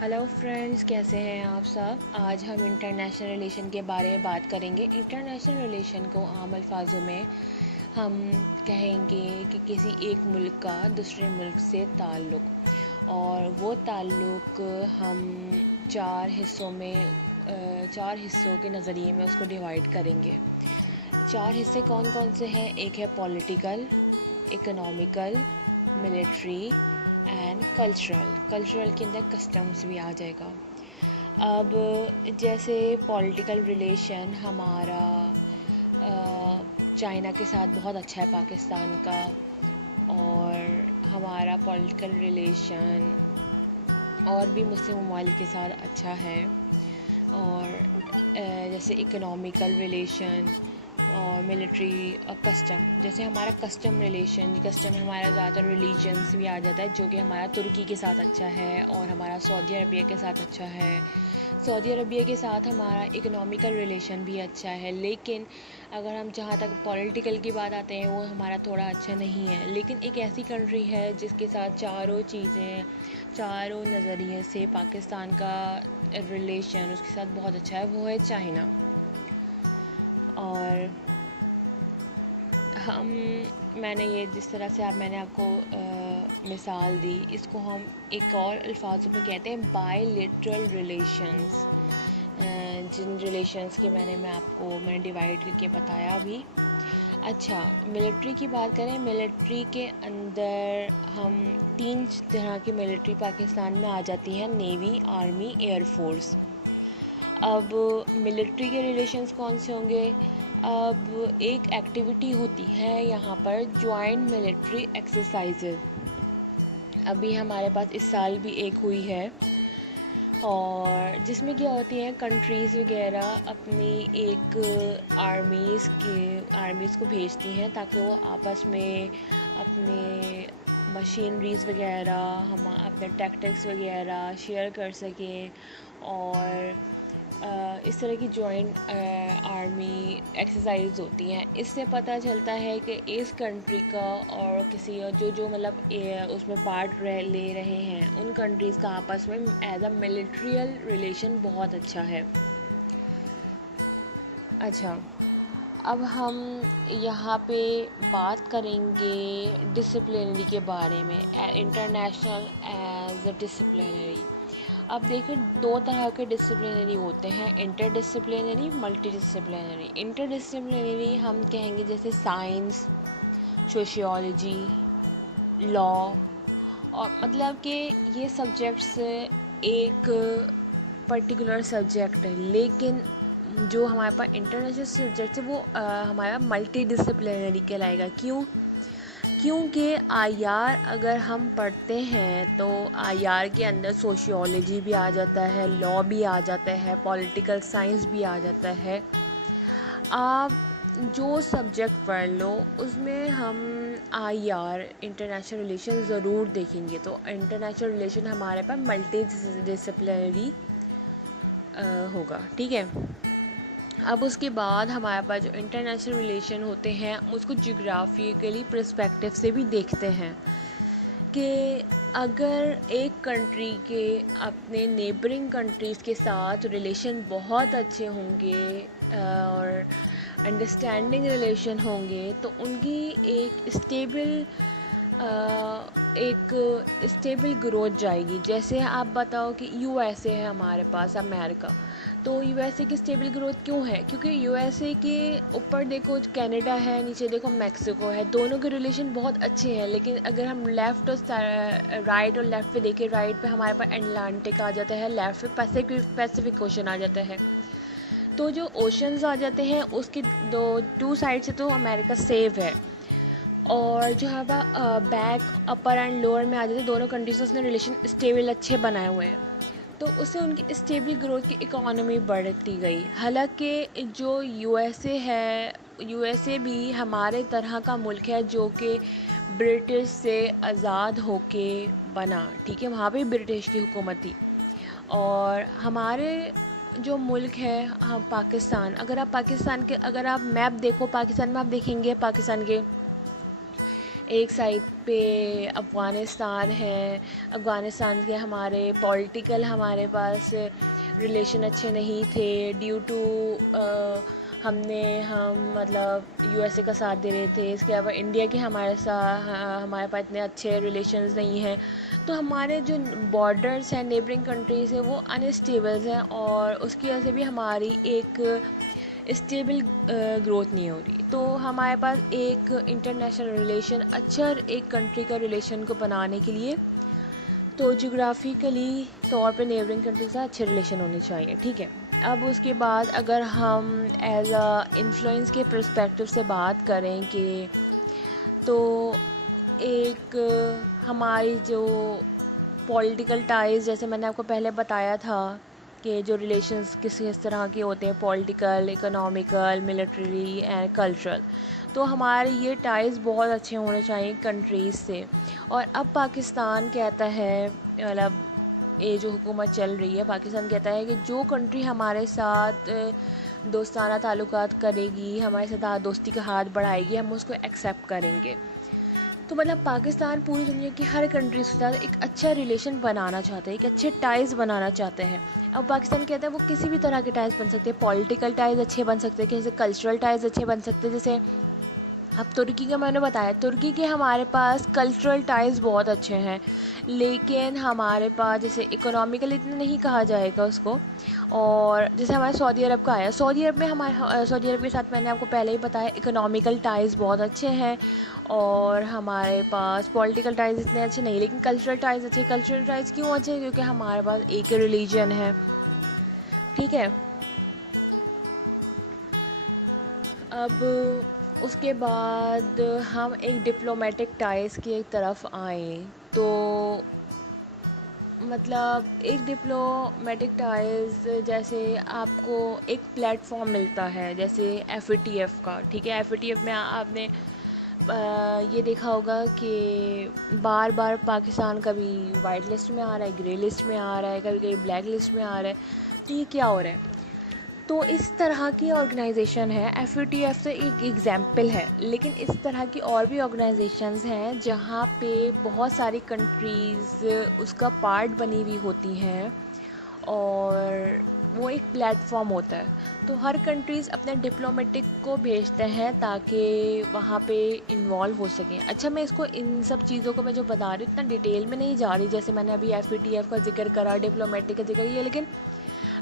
Hello friends, کیسے ہیں آپ سب؟ آج ہم انٹرنیشنل ریلیشن کے بارے میں بات کریں گے۔ انٹرنیشنل ریلیشن کو عام الفاظوں میں ہم کہیں گے کہ کسی ایک ملک کا دوسرے ملک سے تعلق، اور وہ تعلق ہم چار حصوں کے نظریے میں اس کو ڈیوائڈ کریں گے۔ چار حصے کون کون سے ہیں؟ ایک ہے political, economical, military and cultural. Cultural کے اندر کسٹمز بھی آ جائے گا۔ اب جیسے پولیٹیکل ریلیشن ہمارا چائنا کے ساتھ بہت اچھا ہے پاکستان کا، اور ہمارا پولیٹیکل ریلیشن اور بھی مسلم ممالک کے ساتھ اچھا ہے۔ اور جیسے اکنامیکل ریلیشن اور ملٹری اور کسٹم، جیسے ہمارا کسٹم ریلیشن، کسٹم ہمارا زیادہ تر ریلیجنس بھی آ جاتا ہے، جو کہ ہمارا ترکی کے ساتھ اچھا ہے اور ہمارا سعودی عربیہ کے ساتھ اچھا ہے۔ سعودی عربیہ کے ساتھ ہمارا اکنامیکل ریلیشن بھی اچھا ہے، لیکن اگر ہم جہاں تک پولیٹیکل کی بات آتے ہیں وہ ہمارا تھوڑا اچھا نہیں ہے۔ لیکن ایک ایسی کنٹری ہے جس کے ساتھ چاروں نظریے سے پاکستان کا ریلیشن اس کے ساتھ بہت اچھا ہے، وہ ہے چائنا۔ اور میں نے یہ جس طرح سے میں نے آپ کو مثال دی، اس کو ہم ایک اور الفاظوں میں کہتے ہیں بائی لیٹرل ریلیشنز، جن ریلیشنز کی میں نے آپ کو ڈیوائڈ کر کے بتایا بھی۔ اچھا، ملٹری کی بات کریں، ملٹری کے اندر ہم 3 طرح کی ملٹری پاکستان میں آ جاتی ہیں: نیوی، آرمی، ایئر فورس۔ اب ملٹری کے ریلیشنز کون سے ہوں گے؟ اب ایک ایکٹیویٹی ہوتی ہے یہاں پر جوائنٹ ملٹری ایکسرسائزز، ابھی ہمارے پاس اس سال بھی ایک ہوئی ہے، اور جس میں کیا ہوتی ہیں کنٹریز وغیرہ اپنی ایک آرمیز کو بھیجتی ہیں تاکہ وہ آپس میں اپنے مشینریز وغیرہ، ہم اپنے ٹیکٹکس وغیرہ شیئر کر سکیں، اور اس طرح کی جوائنٹ آرمی ایکسرسائز ہوتی ہیں۔ اس سے پتہ چلتا ہے کہ اس کنٹری کا اور کسی جو مطلب اس میں پارٹ لے رہے ہیں ان کنٹریز کا آپس میں ایز اے ملٹریل ریلیشن بہت اچھا ہے۔ اچھا، اب ہم یہاں پہ بات کریں گے ڈسپلنری کے بارے میں، انٹرنیشنل ایز اے ڈسپلنری۔ اب دیکھیں 2 طرح کے ڈسپلنری ہوتے ہیں: interdisciplinary, multidisciplinary. Interdisciplinary ہم کہیں گے جیسے سائنس، سوشیولوجی، لا، اور مطلب کہ یہ سبجیکٹس ایک پرٹیکولر سبجیکٹ ہے، لیکن جو ہمارے پاس انٹرنیشنل سبجیکٹ ہے وہ ہمارا ملٹی ڈسپلنری کہلائے گا۔ کیونکہ آئی آر اگر ہم پڑھتے ہیں تو آئی آر کے اندر سوشیولوجی بھی آ جاتا ہے، لا بھی آ جاتا ہے، پولیٹیکل سائنس بھی آ جاتا ہے۔ آپ جو سبجیکٹ پڑھ لو اس میں ہم آئی آر انٹرنیشنل ریلیشن ضرور دیکھیں گے، تو انٹرنیشنل ریلیشن ہمارے پاس ملٹی ڈسپلنری ہوگا، ٹھیک ہے۔ اب اس کے بعد ہمارے پاس جو انٹرنیشنل ریلیشن ہوتے ہیں اس کو جغرافیکلی پرسپیکٹیو سے بھی دیکھتے ہیں کہ اگر ایک کنٹری کے اپنے نیبرنگ کنٹریز کے ساتھ ریلیشن بہت اچھے ہوں گے اور انڈرسٹینڈنگ ریلیشن ہوں گے تو ان کی ایک اسٹیبل گروتھ جائے گی۔ جیسے آپ بتاؤ کہ یو ایس اے ہے ہمارے پاس، امریکہ، تو یو ایس اے کی اسٹیبل گروتھ کیوں ہے؟ کیونکہ یو ایس اے کے اوپر دیکھو کینیڈا ہے، نیچے دیکھو میکسیکو ہے، دونوں کے ریلیشن بہت اچھے ہیں، لیکن اگر ہم رائٹ اور لیفٹ پہ دیکھیں، رائٹ پہ ہمارے پاس اٹلانٹک آ جاتا ہے، لیفٹ پہ پیسیفک اوشن آ جاتا ہے، تو جو اوشنز آ جاتے ہیں اس کے 2 سائڈ سے تو امریکہ سیف ہے، اور جو ہے بیک اپر اینڈ لوور میں آ جاتے ہیں دونوں کنٹریز، اس نے ریلیشن اسٹیبل اچھے بنائے ہوئے ہیں، تو اس سے ان کی اسٹیبل گروتھ کی اکانومی بڑھتی گئی۔ حالانکہ جو یو ایس اے بھی ہمارے طرح کا ملک ہے جو کہ برٹش سے آزاد ہو کے بنا، ٹھیک ہے، وہاں پہ برٹش کی حکومت تھی، اور ہمارے جو ملک ہے پاکستان، اگر آپ میپ دیکھو پاکستان میں، آپ دیکھیں گے پاکستان کے ایک سائڈ پہ افغانستان ہے. افغانستان کے ہمارے پولیٹیکل ہمارے پاس ریلیشن اچھے نہیں تھے ڈیو ٹو ہم مطلب یو ایس اے کا ساتھ دے رہے تھے. اس کے علاوہ انڈیا کے ہمارے ساتھ ہمارے پاس اتنے اچھے ریلیشنز نہیں ہیں. تو ہمارے جو بارڈرس ہیں نیبرنگ کنٹریز ہیں وہ انسٹیبلز ہیں, اور اس کی وجہ سے بھی ہماری ایک اسٹیبل گروتھ نہیں ہو رہی. تو ہمارے پاس ایک انٹرنیشنل ریلیشن اچھا ایک کنٹری کا ریلیشن کو بنانے کے لیے تو جغرافیکلی طور پہ نیبرنگ کنٹری سے اچھے ریلیشن ہونے چاہیے. ٹھیک ہے. اب اس کے بعد اگر ہم ایز انفلوئنس کے پرسپیکٹو سے بات کریں کہ تو ایک ہماری جو پولیٹیکل ٹائز, جیسے میں نے آپ کو پہلے بتایا تھا کہ جو ریلیشنز کس طرح کے ہوتے ہیں, political, economical, military and cultural, تو ہمارے یہ ٹائز بہت اچھے ہونے چاہیے کنٹریز سے. اور اب پاکستان کہتا ہے, مطلب یہ جو حکومت چل رہی ہے پاکستان کہتا ہے کہ جو کنٹری ہمارے ساتھ دوستانہ تعلقات کرے گی, ہمارے ساتھ دوستی کا ہاتھ بڑھائے گی, ہم اس کو ایکسیپٹ کریں گے. تو مطلب پاکستان پوری دنیا کی ہر کنٹریز کے ساتھ ایک اچھا ریلیشن بنانا چاہتا ہے, ایک اچھے ٹائز بنانا چاہتے ہیں. اب پاکستان کہتا ہے وہ کسی بھی طرح کے ٹائز بن سکتے ہیں, پولیٹیکل ٹائز اچھے بن سکتے ہیں, جیسے کلچرل ٹائز اچھے بن سکتے ہیں. جیسے اب ترکی کا میں نے بتایا, ترکی کے ہمارے پاس کلچرل ٹائز بہت اچھے ہیں, لیکن ہمارے پاس جیسے اکنامیکل اتنا نہیں کہا جائے گا اس کو. اور جیسے ہمارے سعودی عرب کا آیا, سعودی عرب میں سعودی عرب کے ساتھ میں نے آپ کو پہلے ہی بتایا اکنامیکل ٹائز بہت اچھے ہیں, اور ہمارے پاس پولیٹیکل ٹائز اتنے اچھے نہیں, لیکن کلچرل ٹائز اچھے. کلچرل ٹائز کیوں اچھے ہیں؟ کیونکہ ہمارے پاس ایک ریلیجن ہے. ٹھیک ہے. اب اس کے بعد ہم ایک ڈپلومیٹک ٹائز کی طرف آئیں تو مطلب ایک ڈپلومیٹک ٹائز جیسے آپ کو ایک پلیٹ فارم ملتا ہے جیسے FATF کا. ٹھیک ہے. FATF میں آپ نے یہ دیکھا ہوگا کہ بار بار پاکستان کبھی وائٹ لسٹ میں آ رہا ہے, گرے لسٹ میں آ رہا ہے, کبھی کبھی بلیک لسٹ میں آ رہا ہے. تو یہ کیا ہو رہا ہے؟ تو اس طرح کی آرگنائزیشن ہے, FATF تو ایک ایگزامپل ہے, لیکن اس طرح کی اور بھی آرگنائزیشنز ہیں جہاں پہ بہت ساری کنٹریز اس کا پارٹ بنی ہوئی ہوتی ہیں, اور وہ ایک پلیٹ فارم ہوتا ہے. تو ہر کنٹریز اپنے ڈپلومیٹک کو بھیجتے ہیں تاکہ وہاں پہ انوالو ہو سکیں. اچھا, میں اس کو ان سب چیزوں کو میں جو بتا رہی ہوں اتنا ڈیٹیل میں نہیں جا رہی, جیسے میں نے ابھی FATF کا ذکر کرا, ڈپلومیٹک کا ذکر کیا, لیکن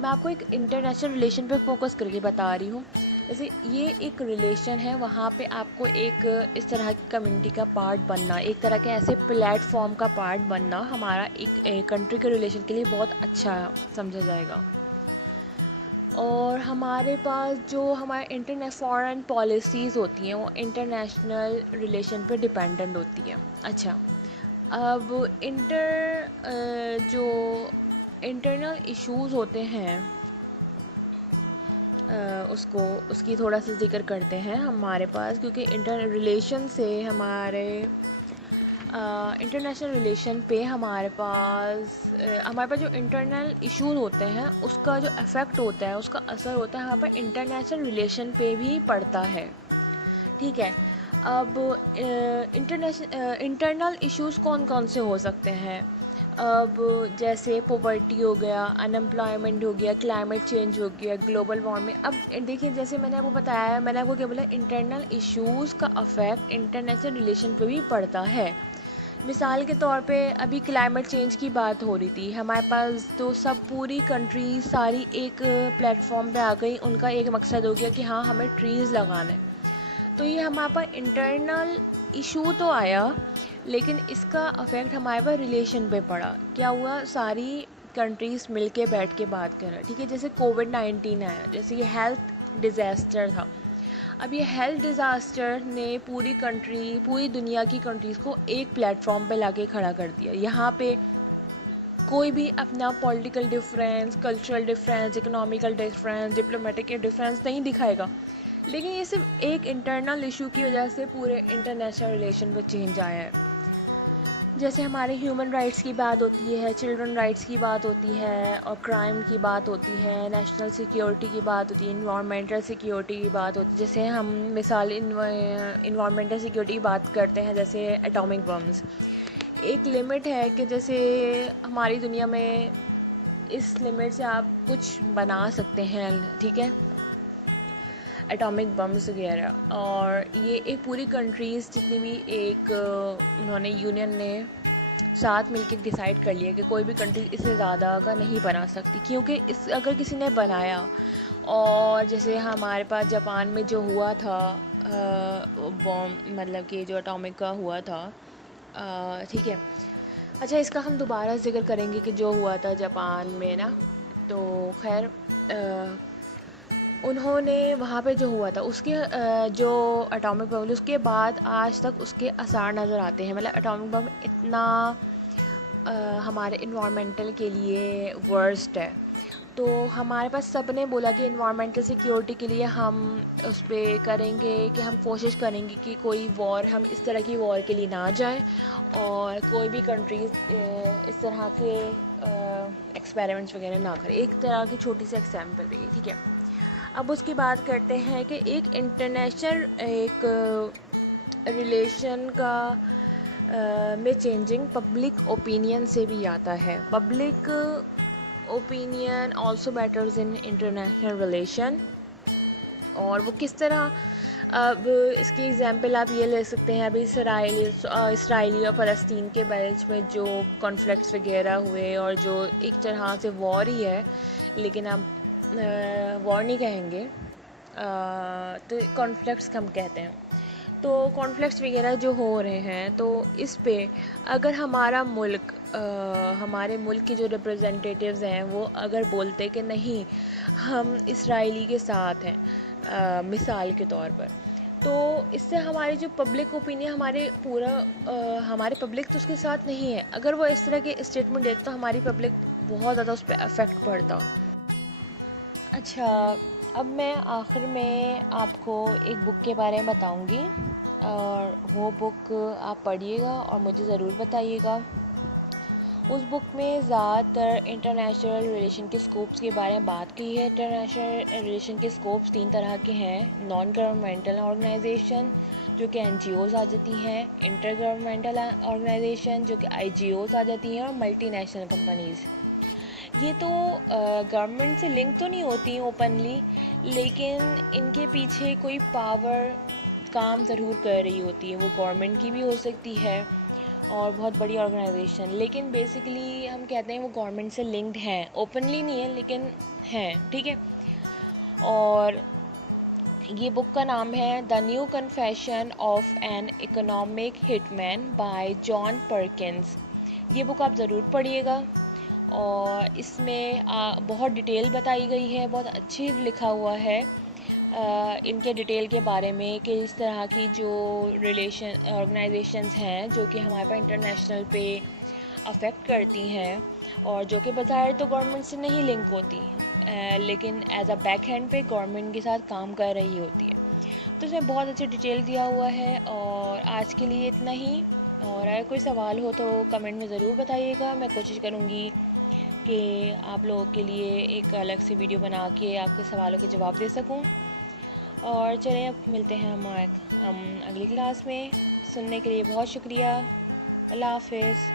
میں آپ کو ایک انٹرنیشنل ریلیشن پہ فوکس کر کے بتا رہی ہوں. جیسے یہ ایک ریلیشن ہے, وہاں پہ آپ کو ایک اس طرح کی کمیونٹی کا پارٹ بننا, ایک طرح کے ایسے پلیٹ فارم کا پارٹ بننا ہمارا ایک کنٹری کے ریلیشن کے لیے بہت اچھا سمجھا جائے گا. اور ہمارے پاس جو ہمارے فارن پالیسیز ہوتی ہیں وہ انٹرنیشنل ریلیشن پہ ڈپینڈنٹ ہوتی ہیں. اچھا, اب جو انٹرنل ایشوز ہوتے ہیں اس کی تھوڑا سا ذکر کرتے ہیں ہمارے پاس, کیونکہ انٹرنل ریلیشن سے ہمارے انٹرنیشنل ریلیشن پہ ہمارے پاس جو انٹرنل ایشوز ہوتے ہیں اس کا جو افیکٹ ہوتا ہے, اس کا اثر ہوتا ہے ہمارے پاس انٹرنیشنل ریلیشن پہ بھی پڑتا ہے. ٹھیک ہے. اب انٹرنل ایشوز کون کون سے ہو سکتے ہیں؟ اب جیسے پاورٹی ہو گیا, انمپلائمنٹ ہو گیا, کلائمیٹ چینج ہو گیا, گلوبل وارمنگ. اب دیکھیں, جیسے میں نے آپ کو بتایا, میں نے آپ کو کیا بولا, انٹرنل ایشوز کا افیکٹ انٹرنیشنل ریلیشن پہ بھی پڑتا ہے. مثال کے طور پہ ابھی کلائمیٹ چینج کی بات ہو رہی تھی, ہمارے پاس تو سب پوری کنٹری ساری ایک پلیٹ فارم پہ آ گئی, ان کا ایک مقصد ہو گیا کہ ہاں ہمیں ٹریز لگانا ہے. تو یہ ہمارے پاس انٹرنل ایشو تو آیا, لیکن اس کا افیکٹ ہمارے پاس ریلیشن پہ پڑا. کیا ہوا, ساری کنٹریز مل کے بیٹھ کے بات کر رہا ہے. ٹھیک ہے. جیسے COVID-19 آیا, جیسے یہ ہیلتھ ڈیزاسٹر تھا. اب یہ ہیلتھ ڈیزاسٹر نے پوری دنیا کی کنٹریز کو ایک پلیٹ فارم پہ لا کے کھڑا کر دیا. یہاں پہ کوئی بھی اپنا political difference, cultural difference, economical difference, diplomatic difference نہیں دکھائے گا, لیکن یہ صرف ایک انٹرنل ایشو کی وجہ سے پورے انٹرنیشنل ریلیشن پہ چینج آیا ہے. جیسے ہمارے ہیومن رائٹس کی بات ہوتی ہے، چلڈرن رائٹس کی بات ہوتی ہے، اور کرائم کی بات ہوتی ہے، نیشنل سیکیورٹی کی بات ہوتی ہے، انوائرمنٹل سیکیورٹی کی بات ہوتی ہے. جیسے ہم مثال انوائرمنٹل سیکیورٹی کی بات کرتے ہیں، جیسے ایٹامک بمز. ایک لمٹ ہے کہ جیسے ہماری دنیا میں اس لمٹ سے آپ کچھ بنا سکتے ہیں، ٹھیک ہے، ایٹامک بمز وغیرہ. اور یہ ایک پوری کنٹریز جتنی بھی ایک انہوں نے یونین نے ساتھ مل کے ڈیسائیڈ کر لیا کہ کوئی بھی کنٹری اس سے زیادہ کا نہیں بنا سکتی، کیونکہ اگر کسی نے بنایا. اور جیسے ہمارے پاس جاپان میں جو ہوا تھا بوم، مطلب کہ جو اٹامک کا ہوا تھا، ٹھیک ہے. اچھا، اس کا ہم دوبارہ ذکر کریں گے کہ جو ہوا تھا جاپان میں نا. تو خیر، انہوں نے وہاں پہ جو ہوا تھا اس کے جو اٹامک بم، اس کے بعد آج تک اس کے آثار نظر آتے ہیں. مطلب اٹامک بم اتنا ہمارے انوائرمنٹل کے لیے ورسٹ ہے. تو ہمارے پاس سب نے بولا کہ انوائرمنٹل سیکیورٹی کے لیے ہم اس پہ کریں گے کہ ہم کوشش کریں گے کہ کوئی وار، ہم اس طرح کی وار کے لیے نہ جائیں، اور کوئی بھی کنٹریز اس طرح کے ایکسپیریمنٹس وغیرہ نہ کرے. ایک طرح کی چھوٹی سی ایگزامپل رہی، ٹھیک ہے. اب اس کی بات کرتے ہیں کہ ایک انٹرنیشنل ایک ریلیشن کا میں چینجنگ پبلک اوپینین سے بھی آتا ہے. Public opinion also matters in international relation. اور وہ کس طرح، اب اس کی ایگزامپل آپ یہ لے سکتے ہیں. ابھی اسرائیلی اور فلسطین کے بیچ میں جو کانفلکٹس وغیرہ ہوئے، اور جو ایک طرح سے وار ہی ہے، لیکن آپ وار نہیں کہیں گے، تو کانفلکٹس کم کہتے ہیں. تو کانفلکٹس وغیرہ جو ہو رہے ہیں، تو اس پہ اگر ہمارا ملک، ہمارے ملک کی جو ریپرزنٹیٹیوز ہیں، وہ اگر بولتے کہ نہیں ہم اسرائیلی کے ساتھ ہیں، مثال کے طور پر، تو اس سے ہماری جو پبلک اوپینین، ہمارے پبلک تو اس کے ساتھ نہیں ہے. اگر وہ اس طرح کے اسٹیٹمنٹ دیتے تو ہماری پبلک بہت زیادہ اس پہ افیکٹ پڑتا. اچھا، اب میں آخر میں آپ کو ایک بک کے بارے میں بتاؤں گی، اور وہ بک آپ پڑھیے گا اور مجھے ضرور بتائیے گا. اس بک میں زیادہ تر انٹرنیشنل ریلیشن کے اسکوپس کے بارے میں بات کی ہے. انٹرنیشنل ریلیشن کے اسکوپس 3 طرح کے ہیں: نان گورنمنٹل آرگنائزیشن جو کہ NGOs آ جاتی ہیں، انٹر گورنمنٹل آرگنائزیشن جو کہ IGOs آ جاتی ہیں، اور ملٹی نیشنل کمپنیز. یہ تو گورنمنٹ سے لنک تو نہیں ہوتی اوپنلی، لیکن ان کے پیچھے کوئی پاور کام ضرور کر رہی ہوتی ہے. وہ گورنمنٹ کی بھی ہو سکتی ہے اور بہت بڑی آرگنائزیشن، لیکن بیسیکلی ہم کہتے ہیں وہ گورنمنٹ سے لنکڈ ہیں. اوپنلی نہیں ہے لیکن ہیں، ٹھیک ہے. اور یہ بک کا نام ہے the new confession of an economic hit man by John Perkins. یہ بک آپ ضرور پڑھیے گا، اور اس میں بہت ڈیٹیل بتائی گئی ہے، بہت اچھی لکھا ہوا ہے ان کے ڈیٹیل کے بارے میں، کہ اس طرح کی جو آرگنائزیشنز ہیں جو کہ ہمارے پاس انٹرنیشنل پہ افیکٹ کرتی ہیں، اور جو کہ بظاہر تو گورنمنٹ سے نہیں لنک ہوتی، لیکن ایز اے بیک ہینڈ پہ گورنمنٹ کے ساتھ کام کر رہی ہوتی ہے. تو اس میں بہت اچھی ڈیٹیل دیا ہوا ہے. اور آج کے لیے اتنا ہی، اور اگر کوئی سوال ہو تو کمنٹ میں ضرور بتائیے گا. میں کوشش کروں گی کہ آپ لوگوں کے لیے ایک الگ سے ویڈیو بنا کے آپ کے سوالوں کے جواب دے سکوں. اور چلیں اب ملتے ہیں ہم اگلی کلاس میں. سننے کے لیے بہت شکریہ. اللہ حافظ.